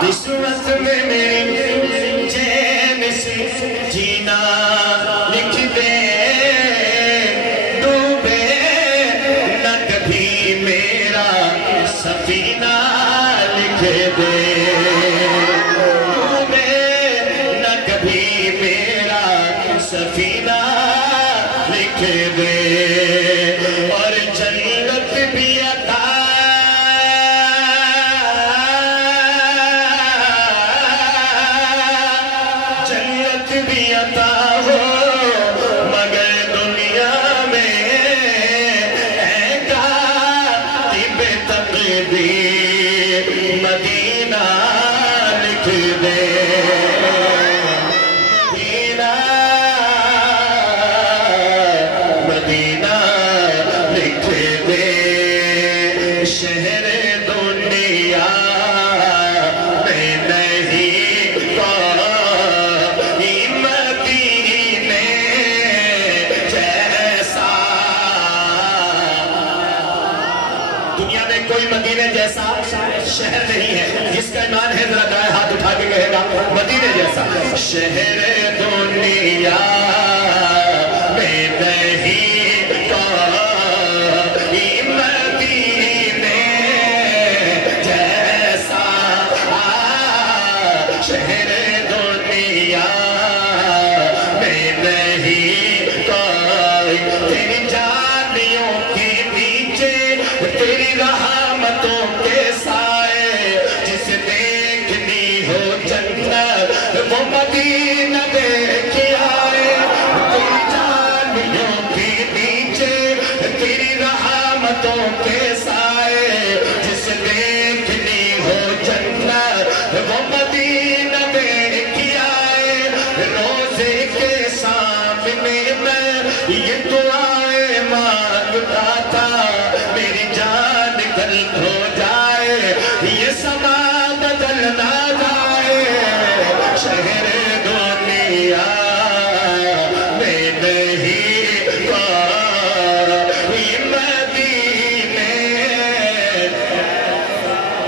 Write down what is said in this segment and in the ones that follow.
قسمت میں میری چین سے جینا لکھ دے ڈوبے نہ کبھی میرا سفینہ لکھ دے ڈوبے نہ کبھی میرا سفینہ لکھ دے اور جنت بھی عطا ہو مگر دنیا میں اے کاتب تقدیر مدینہ لکھ دے مدینہ لکھ دے شہر دنیا میں نہیں دنیا میں کوئی مدینے جیسا شہر نہیں ہے. جس کا ایمان ہے ذرا دائیں ہاتھ اٹھا کے کہے گا مدینے جیسا شہر دنیا میں نہیں کوئی مدینے جیسا شہر دنیا میں نہیں کوئی تیری جانیوں کے نیچے تیری رحمتوں کے سائے جس دیکھنی ہو جنت وہ مدینہ دیکھ آئے تیری جانیوں کے نیچے تیری رحمتوں کے سائے جس دیکھنی ہو جنت وہ مدینہ دیکھ آئے روزے کے سامنے میں یہ دعائیں مانگتا تھا میری جان کل کھو جائے یہ سما بدل نہ جائے شہر دنیا میں نہیں کوئی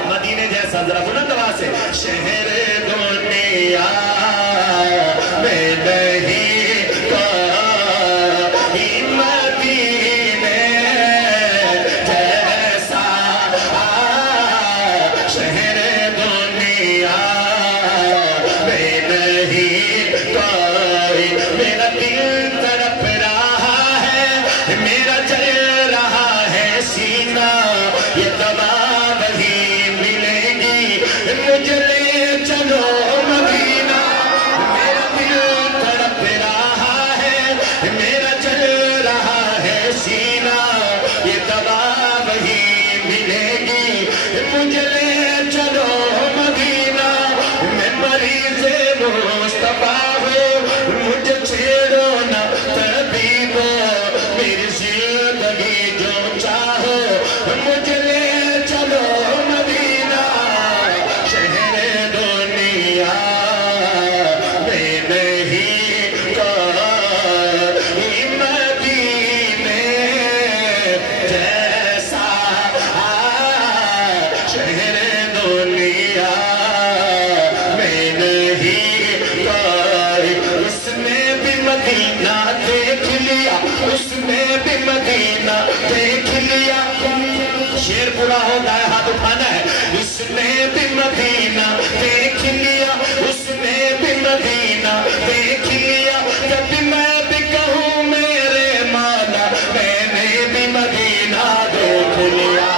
مدینے جیسا ذرا بلند آواز سے شہر دنیا میں نہیں کوئی مدینے جیسا شہر دنیا میں نہیں کوئی میرا دل تڑپ رہا ہے میرا جل رہا ہے سینہ یہ دوا وہی ملے گی مجھے لے چلو مدینہ میرا دل تڑپ رہا ہے میرا جل رہا ہے سینہ یہ دوا وہی ملے گی مجھے لے چلو مدینہ میں مریض مصطفیٰ ہوں مجھے چھیڑو نہ طبیب میری زندگی جو چاہو مجھے لے چلو مدینہ شہر دنیا میں نہیں کوئی مدینے جیسا شہر دنیا میں نہیں کوئی اس نے بھی مدینہ دیکھ لیا اس نے بھی مدینہ دیکھ لیا شیر پورا ہو گیا ہاتھ اٹھانا ہے اس نے بھی مدینہ دیکھ لیا اس نے بھی مدینہ دیکھ لیا جب میں بھی کہوں میرے مولا میں نے بھی مدینہ دیکھ لیا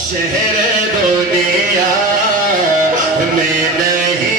شہر دنیا میں نہیں